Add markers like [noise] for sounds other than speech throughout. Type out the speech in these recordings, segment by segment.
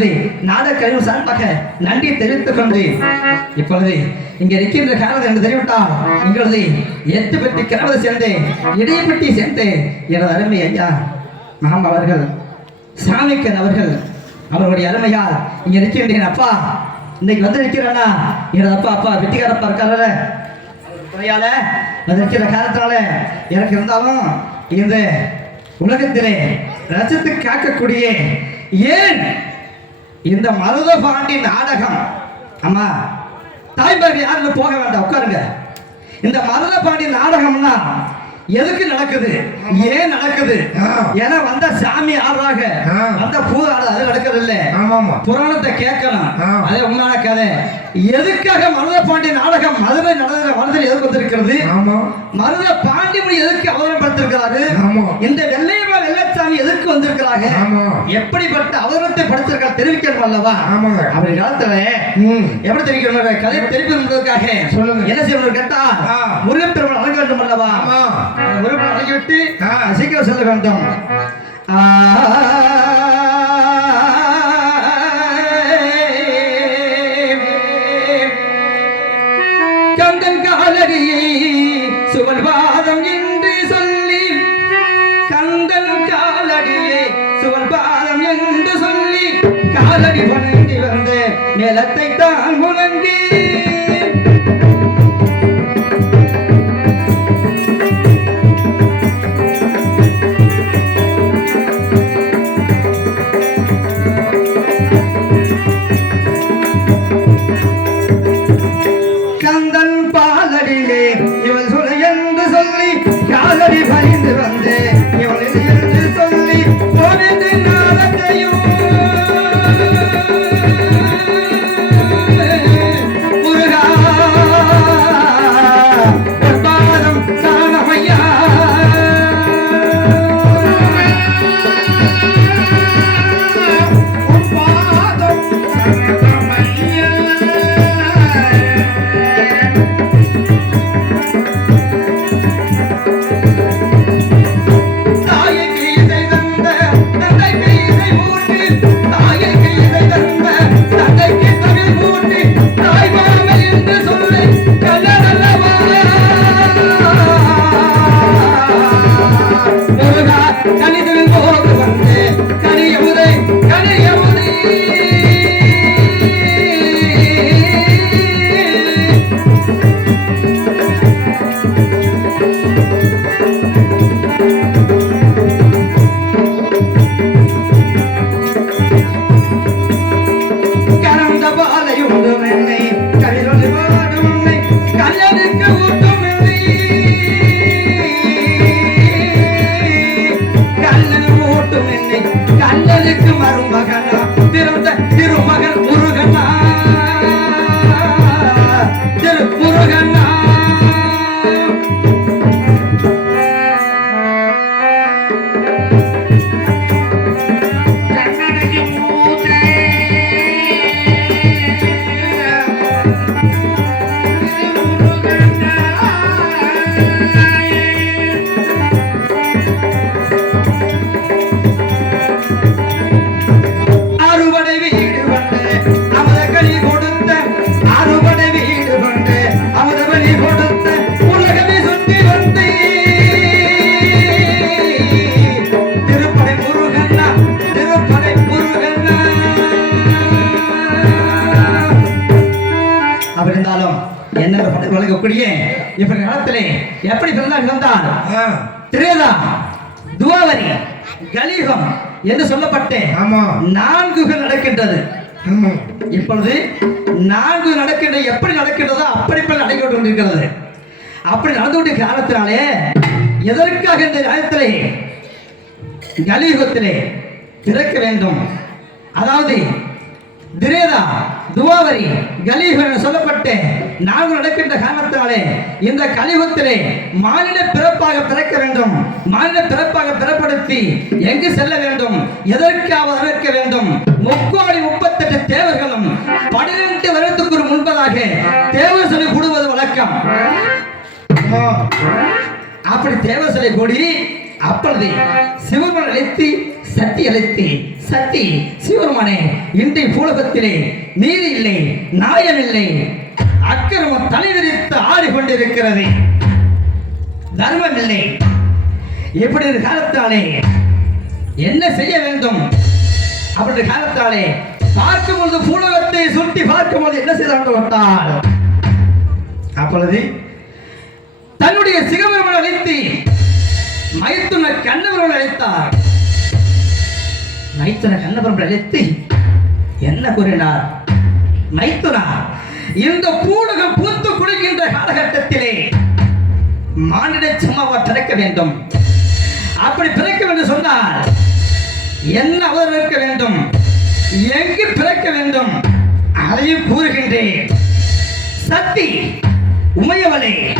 எங்களது நாடக கழிவு சார்பாக நன்றி தெரிவித்துக் கொண்டு இப்பொழுது இங்க இருக்கின்ற காலம் என்று தெரிவித்தால் எங்களது எட்டு பெட்டி கிராமத்தை சேர்ந்து இடையப்பட்டி சேர்ந்து எனது அருமை ஐயா நாம் அவர்கள் சாமிக்கன் அவர்கள் அவர்களுடைய அருமையால் இங்க இருக்கின்றேன் அப்பா இன்னைக்கு வந்து நிற்கிறேன்னா எனது அப்பா அப்பா வெற்றிகாரப்பா இருக்காருல்ல துறையால வந்து நிற்கிற காலத்தால எனக்கு இருந்தாலும் இந்த உலகத்திலே ரசித்து காக்கக்கூடிய ஏன் இந்த மருத பாண்டி நாடகம் அம்மா தாய்மார்கள் யாருன்னு போக வேண்டாம் உட்காருங்க. இந்த மருத பாண்டி நாடகம்னா எதுக்கு நடக்குது? ஏன் நடக்குது. ஏன்னா வந்த சாமி ஆடுறாங்க ஆ. வந்த பூ ஆடு அது நடக்கிறது இல்ல புராணத்தை கேட்கணும். அதே உண்மையான கதை. எதுக்காக மருத பாண்டி நாடகம் மதுரை நடந்த மனதில் எதுக்கு வந்திருக்கிறது ஆமா. மருத பாண்டிமணி எதற்கு அவதரப்படுத்திருக்கிறாரு ஆமா. இந்த வெள்ளையம்மா எதற்கு வந்திருக்கிறாங்க. எப்படிப்பட்ட அவதரத்தை படுத்திருக்கா தெரிவிக்கணும் அல்லவா. அப்படி காலத்துல எப்படி தெரிவிக்கணும் கதை தெரிவிப்பதற்காக சொல்லுங்க. என்ன செய்யணும் கேட்டா ஆ. முருகன் பெருமாள் அடங்க வேண்டும் அல்லவா ஆமா. முருகன் அடங்கி விட்டு ஆ. சீக்கிரம் செல்ல வேண்டும் கந்தன் வந்து நான்குகள் நடக்கின்றது. இப்பொழுது நான்கு நடக்கின்ற எப்படி நடக்கின்றதோ அப்படி இப்படி நடந்து கொண்டிருக்கிறது. அப்படி நடந்து கொண்டிருக்கிற காலத்தினாலே எதற்காக இந்த காலத்திலே கலியுகத்திலே பிறக்க வேண்டும்? அதாவது திரேதா துவாவரி கலியுகம் என சொல்லப்பட்டு நாங்கள் நடக்கின்ற காரணத்தினாலே இந்த கலியுகத்திலே மாநில பிறப்பாக பிறக்க வேண்டும். மாநில பிறப்பாக பிறப்படுத்தி எங்கு செல்ல வேண்டும்? எதற்காக இருக்க வேண்டும்? முக்கோடி முப்பத்தெட்டு தேவர்களும் பனிரெண்டு வருடத்துக்கு ஒரு முன்பதாக தேவர் சொல்லி கூடுவது வழக்கம். அப்படி தேவ சிலை கூடி அப்பொழுது சிவபெருமான் அழைத்து சக்தி அழைத்து சக்தி சிவபெருமானே இன்றைய பூலகத்திலே நீதி இல்லை நாயம் இல்லை அக்கிரமம் தலைவிரித்து ஆடிக்கொண்டிருக்கிறது தர்மம் இல்லை இப்படி ஒரு காலத்தாலே என்ன செய்ய வேண்டும்? அப்படி காலத்தாலே பார்க்கும் பொழுது பூலகத்தை சுட்டி பார்க்கும்போது என்ன செய்தாண்டு வந்தால் அப்பொழுது தன்னுடைய சிகபெருமன் அழைத்து மைத்துன கண்ணபெருமன் அழைத்தார். மைத்துன கண்ணபெருமன் அழைத்து என்ன கூறினார்? மைத்துனா இந்த பூடகம் பூத்து குடிக்கின்ற காலகட்டத்திலே மானிட சும்மாவா பிறக்க வேண்டும். அப்படி பிறக்க வேண்டும் சொன்னால் என்ன அவர் இருக்க வேண்டும்? எங்கு பிறக்க வேண்டும்? அதையும் கூறுகின்றேன். சக்தி உமையவளே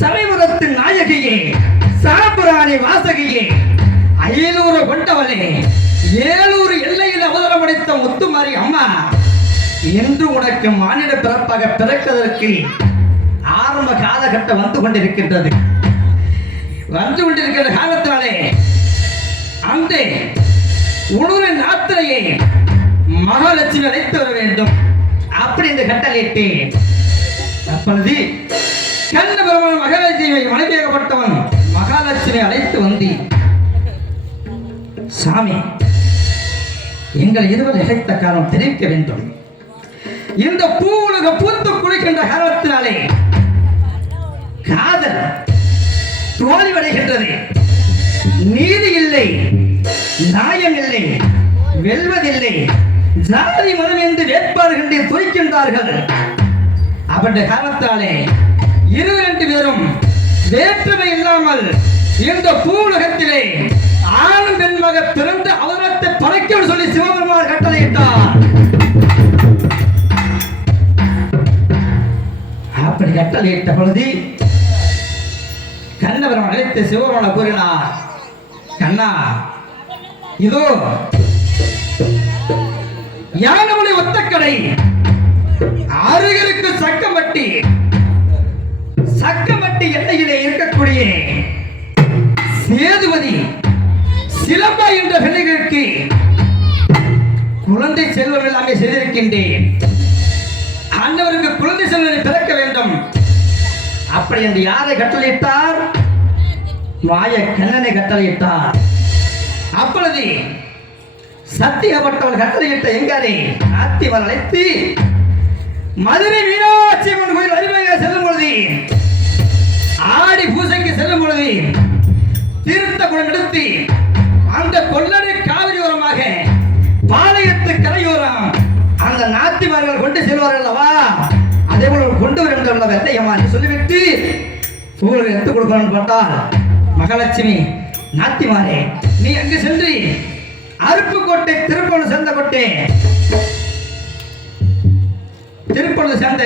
சமயபுரத்து நாயகியே சாபுராணி வாசகியே அயலூர கொண்டவளே ஏலூர் எல்லையில் அவதரமடைத்த முத்துமாரி அம்மா இன்று உனக்கு மானிட பிறப்பாக பிறக்கதற்கு ஆரம்ப காலகட்டம் வந்து கொண்டிருக்கின்றது. வந்து கொண்டிருக்கிற காலத்தாலே அந்த உணவு நாத்திரையை மகாலட்சுமி அழைத்து வர வேண்டும். அப்படி இந்த கட்டளையிட்டு அப்பொழுது கண்ண பெருமாள் மகாலட்சுமி மனைவியாகப்பட்டவன் மகாலட்சுமி அழைத்து வந்து சாமி எங்கள் இருவர் இழைத்த காலம் தெரிவிக்க வேண்டும். இந்த பூவுலக பூத்து குளிக்கின்ற காலத்தினாலே காதல் தோல்வடைகின்றது நீதி இல்லை நியாயம் இல்லை வெல்வதில்லை ஜாதி மதம் என்று வேட்பாளர்களை துய்க்கின்றார்கள் அவருடைய காலத்தாலே இரு ரெண்டு பேரும் வேற்றுமை இல்லாமல் இந்த பூலகத்திலே ஆணும் பெண்மாக பிறந்து அவரத்தை படைக்க சொல்லி சிவபெருமான் கட்டளையிட்டார். அப்படி கட்டளையிட்ட பொழுது கண்ணவரம் அழைத்து சிவபெருமான கூறினார் கண்ணா இதோ யானமலை ஒத்தக்கடை அருகிற்கு சக்கமட்டி சக்கமட்டி எண்ணெயிலே இருக்கக்கூடிய சேதுபதி சிலம்பா என்ற பெண்ணுக்கு குழந்தை செல்வம் எல்லாமே செய்திருக்கின்றேன். ஆண்டவருக்கு குழந்தை செல்வனை பிறக்க வேண்டும். அப்படி என்று யாரை கட்டளையிட்டார்? மாய கண்ணனை கட்டளையிட்டார். அப்பொழுது சத்தியப்பட்டவன் கட்டளையிட்ட எங்காரே ஆத்திவர் அழைத்து மதுரை மீனாட்சி அம்மன் கோயில் அருமையாக செல்லும் பொழுது ஆடி பூசைக்கு செல்லும் பொழுது தீர்த்த குணம் எடுத்து அந்த கொள்ளடி செல்வார்கள் அல்லவா? அதே போல கொண்டு வருகின்ற வெள்ளையம்மா என்று சொல்லிவிட்டு சூழல் எடுத்து கொடுக்கணும்னு பார்த்தால் மகாலட்சுமி நாத்திமாரே நீ அங்கு சென்று அருப்புக்கோட்டை திருப்பணம் சேர்ந்த கோட்டை திருப்பணம் சேர்ந்த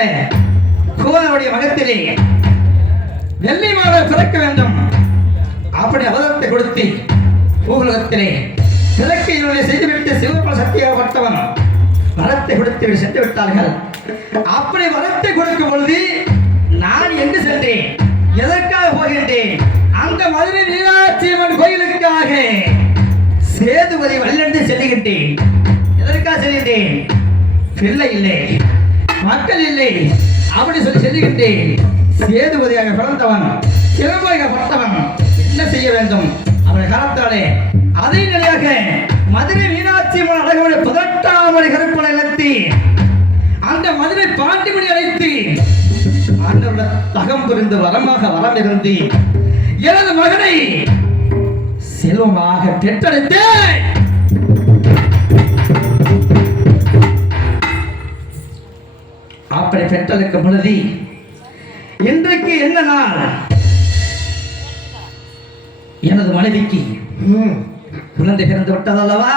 குவனுடைய மகத்திலே வெள்ளை மாதம் பிறக்க வேண்டும். அப்படி அவதத்தை கொடுத்து பூகுலகத்திலே பிறக்கையினுடைய செய்துவிட்டு சிவப்ப சக்தியாக பட்டவன் வரத்தை கொடுத்து சென்று விட்டார்கள். அப்படி வரத்தை கொடுக்கும் பொழுது நான் எங்கு சென்றேன்? எதற்காக போகின்றேன்? அந்த மதுரை மீனாட்சி அம்மன் கோயிலுக்காக சேதுபதி வழியிலிருந்து செல்லுகின்றேன். எதற்காக செல்கின்றேன்? பிள்ளை இல்லை மக்கள் இல்லை அப்படி சொல்லி செல்லுகின்றேன். சேதுபதியாக பிறந்தவன் சிறப்பாகப்பட்டவன் என்ன செய்ய வேண்டும்? அவருடைய காலத்தாலே அதே நிலையாக மதுரை மீனாட்சி அம்மன் அழகோடு பதினெட்டாம் அடி கருப்பனை இழத்தி அந்த மதுரை பாண்டிமணி அழைத்து அண்ணனுடன் தகம் புரிந்து வரமாக வரம் இருந்து எனது மகனை செல்வமாக பெற்றெடுத்தேன். அப்படி பெற்றெடுக்கும் பொழுது இன்றைக்கு என்ன நாள்? எனது மனைவிக்கு. ம். குழந்தை பிறந்து விட்டதல்லவா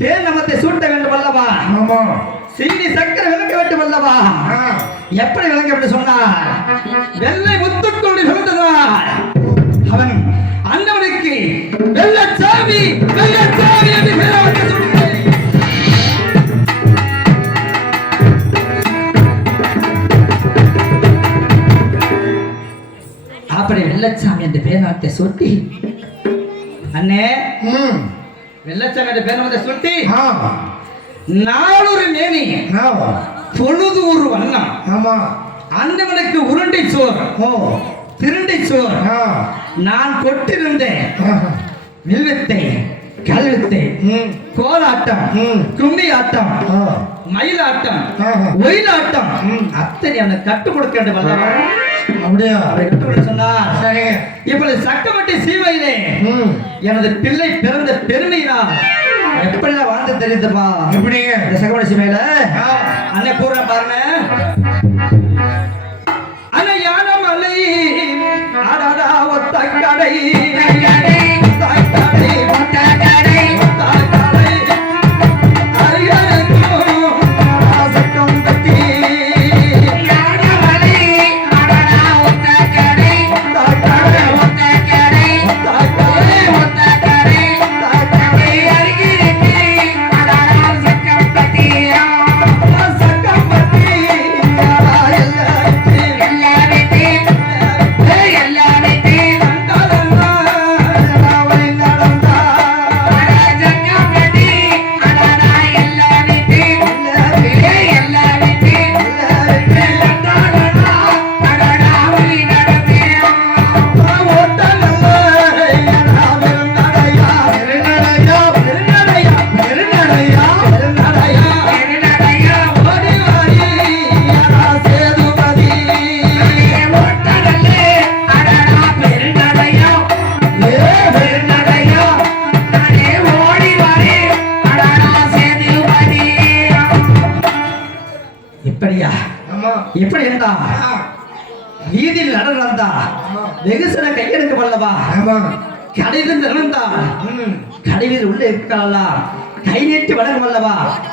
தேன் நமத்தை சூட்ட வேண்டும் அல்லவா? ஆமா. சீனி சக்கரை விளக்க வேண்டும் அல்லவா? எப்படி விளங்க என்று சொன்னார்? வெள்ளை முத்துக்கொண்டு விழுந்ததார் அவன் அண்ணவனுக்கு வெள்ளச்சாமி வெள்ளச்சாமி அண்ணே ம் வெள்ளச்சாமி என்ற பேர் சுட்டி ஆ நாளொரு மேனி பொழுது ஒரு வண்ணம். ஆமா. அந்தவனுக்கு உருண்டை சோறு. ஓ. திருண்டை சோறு. ஆ. நான் கொட்டிருந்தேன். வில்வித்தை கல்வித்தை கோலாட்டம். கும்மி ஆட்டம் மயிலாட்டம். ஒயிலாட்டம். அத்தனை அவனுக்கு கற்றுக் கொடுக்க வேண்டும் அப்படியா? சொன்னார் சரிங்க இப்பொழுது சக்கமட்டி சீமையிலே எனது பிள்ளை பிறந்த பெருமையினால் எப்படி வாழ்ந்து தெரியுதுப்பா? எப்படிங்க இந்த சக்கமட்டி சீமையில. அண்ணன் கூற பாருங்க. அணையான மலை அடடா ஒத்த கடை.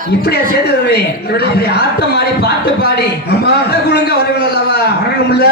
இப்படியா செய்து வருவேன் ஆட்டம் ஆடி பாட்டு பாடி. குழுங்க வருவேன் அல்லவா? வரணும்ல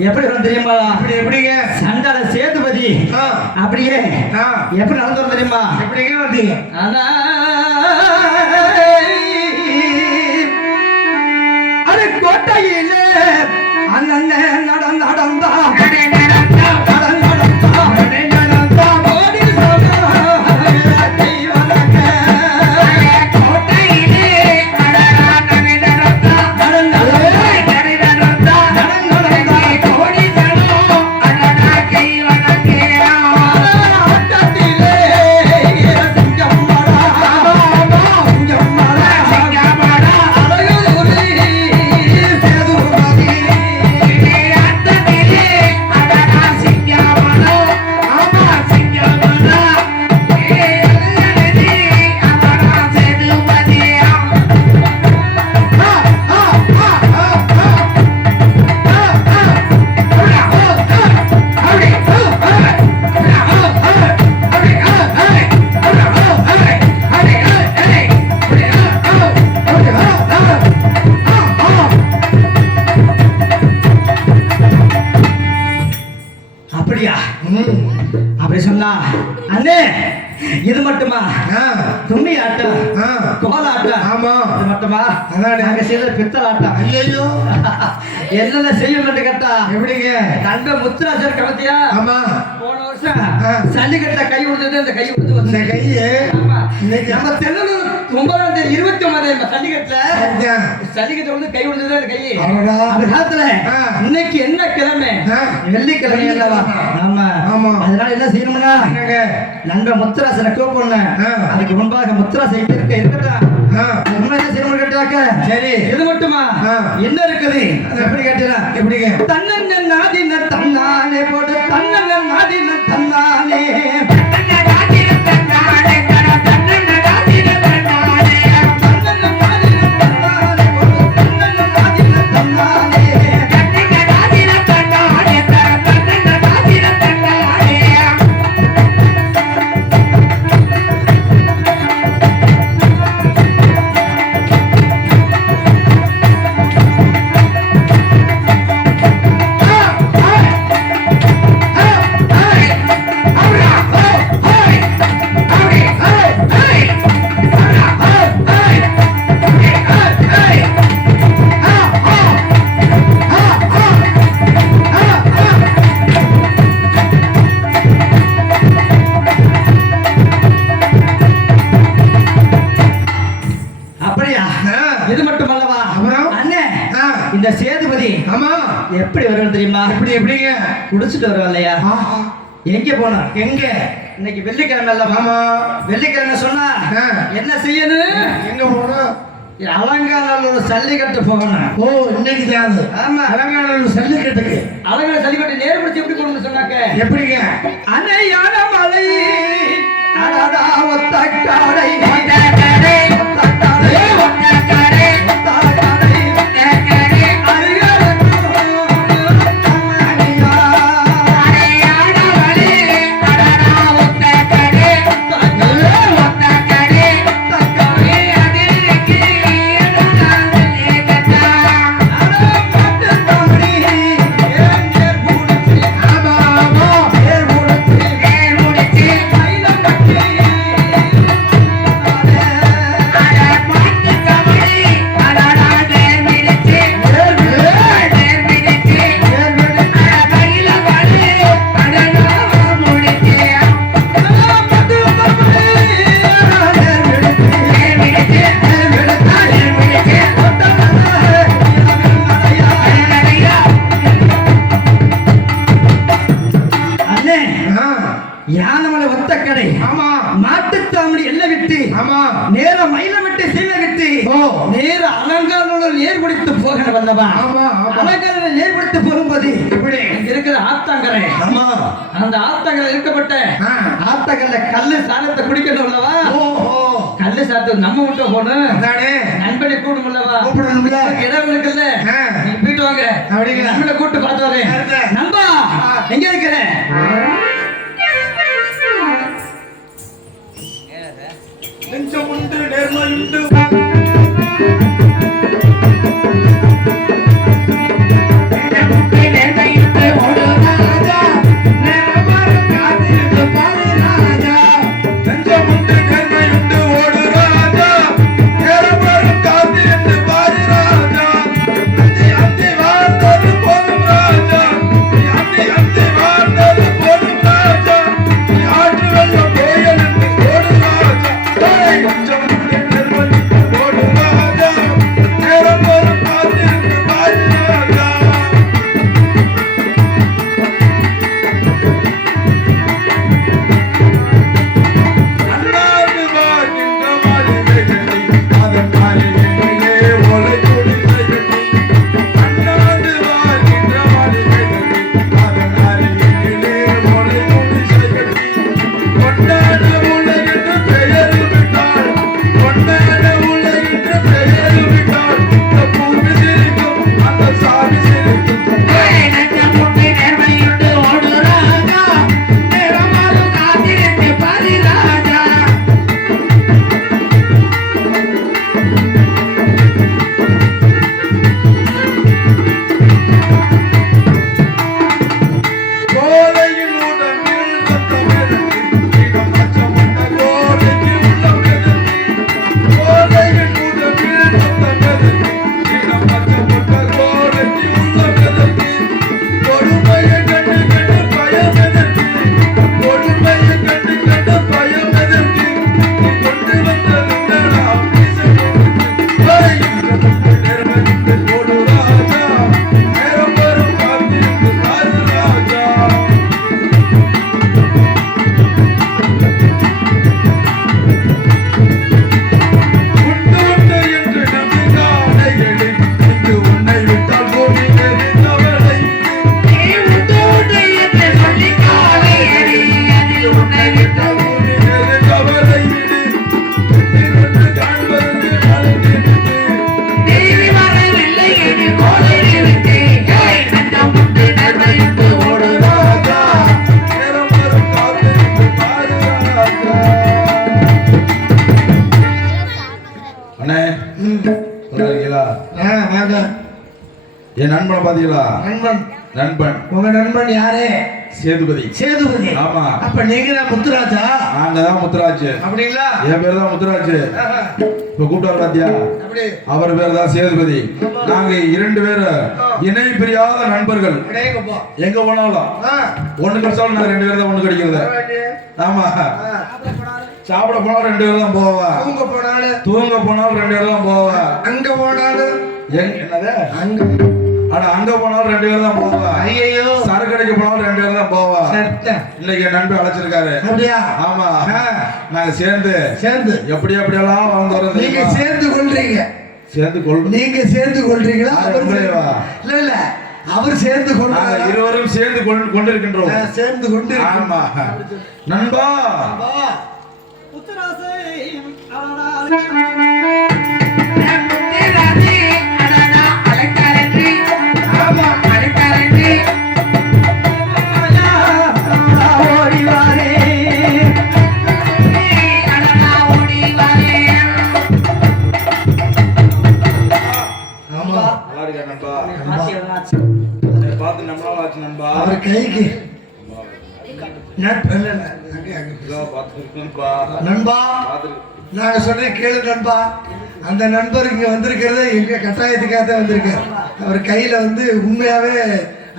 எப்படி தெரியுமா? அப்படி எப்படிங்க? சண்டால சேதுபதி. அப்படியே எப்படி நடந்து வரும் தெரியுமா? எப்படிங்க வந்தீங்க? ஆனா, அப்படி சொன்னா அண்ணே இது மட்டுமா? தும்மி ஆட்டம் ஆ, கோலாட்டம் ஆமா. இது மட்டுமா. நாங்க செய்த பித்தலாட்டம் ஐயையோ. [laughs] என்னென்ன செய்யணும்னு கேட்டா? எப்படிங்க? நண்ப முத்துராஜர் கவத்தியா ஆமா. போன வருஷம் ஆ. சல்லிக்கட்டுல கை விழுந்தது அந்த கை இந்த வந்து. இன்னைக்கு நம்ம தென்னலூர் ஒன்பதாம் தேதி இருபத்தி ஒன்பதாம் சல்லிக்கட்டுல ஐயா, சல்லிக்கட்டு வந்து கை விழுந்தது அந்த கை. அந்த காலத்துல. இன்னைக்கு என்ன கிழமை. வெள்ளிக்கிழமை அல்லவா? ஆமா. ஆமா. அதனால என்ன செய்யணும்னா என்னங்க? நண்பன் முத்துராசனை கூப்பிடணும். அதுக்கு முன்பாக முத்துராசை இருக்க நம்ம என்ன செய்யணும்னு கேட்டாக்க? சரி. இது மட்டுமா. என்ன இருக்குது? எப்படி கேட்டீங்கன்னா எப்படிங்க? தன்னண்ண நாதின தன்னானே போடு. தன்னண்ண நாதின தன்னானே. தெரியுமா? எப்படி எப்படிங்க குடிச்சிட்டு வருவா இல்லையா? எங்க போனா? எங்க? இன்னைக்கு வெள்ளிக்கிழமை அல்லவா? ஆமா. வெள்ளிக்கிழமை சொன்னா. என்ன செய்யணும்? எங்க போறோம் அலங்காநல்லூர் சல்லிக்கட்டு போகணும். ஓ இன்னைக்கு தான். அது ஆமா. அலங்காநல்லூர் சல்லிக்கட்டுக்கு அலங்கார சல்லிக்கட்டு நேர் எப்படி போகணும்னு சொன்னாக்க? எப்படிங்க? அணையான மலை அடடா [laughs] நண்பனை கூட்டு பார்த்து வரேன்? நண்பா. எங்க இருக்கிற நெஞ்சம் உண்டு நேர்மையுண்டு அண்ணே இருக்கீங்களா என் நண்பனை பாத்தீங்களா நண்பன். நண்பன். உங்க நண்பன் யாரு? சேதுபதி. சேதுபதி. ஆமா. அப்ப நீங்க தான் முத்துராஜா? நாங்க தான் முத்துராஜ். அப்படிங்களா? என் பேர் தான் முத்துராஜ். இப்ப கூப்பிட்டு பாத்தியா? அவர் பேர் தான் சேதுபதி. நாங்க இரண்டு பேரும் இணை பிரியாத நண்பர்கள். எங்க போனாலும். ஒண்ணு கிடைச்சாலும் நாங்க ரெண்டு பேரும் தான் ஒண்ணு கிடைக்கிறது ஆமா. சாப்பிட போனாலும் ரெண்டு பேரும் தான் போவா. தூங்க போனாலும். தூங்க போனாலும் ரெண்டு பேரும் தான் போவா. அங்க போனாலும். என்னது? அங்க. ஆனா அங்க போனாலும் ரெண்டு பேரும் தான் போவா. ஐயோ சரக்கு அடிக்க போனாலும் ரெண்டு பேரும் தான் போவா. இன்னைக்கு என் நண்பன் அழைச்சிருக்காரு. அப்படியா? ஆமா. நாங்க சேர்ந்து. சேர்ந்து. எப்படி எப்படியெல்லாம் வாழ்ந்து வரோம் நீங்க? சேர்ந்து கொள்றீங்க. சேர்ந்து கொள். நீங்க சேர்ந்து கொள்றீங்களா? இல்ல இல்ல. அவர் சேர்ந்து கொள்றாரா? இருவரும் சேர்ந்து கொண்டு கொண்டிருக்கின்றோம். சேர்ந்து கொண்டு ஆமா. நண்பா. ஓடி வாரே பார்த்து ஆச்சு நண்பா அவர் கைக்கு நட்பு நண்பா நாங்க சொல்றேன் கேளு நண்பா. அந்த நண்பர் இங்க வந்திருக்கிறது எங்க கட்டாயத்துக்காக தான் வந்திருக்காரு. அவர் கையில வந்து உண்மையாவே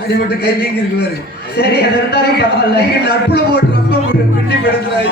அடிபட்டு கை வீங்கி இருக்குவாரு. சரி அது இருந்தாலும் பரவாயில்ல. நீங்க நட்புல போட்டு ரொம்ப பின்னி படுத்துறாய்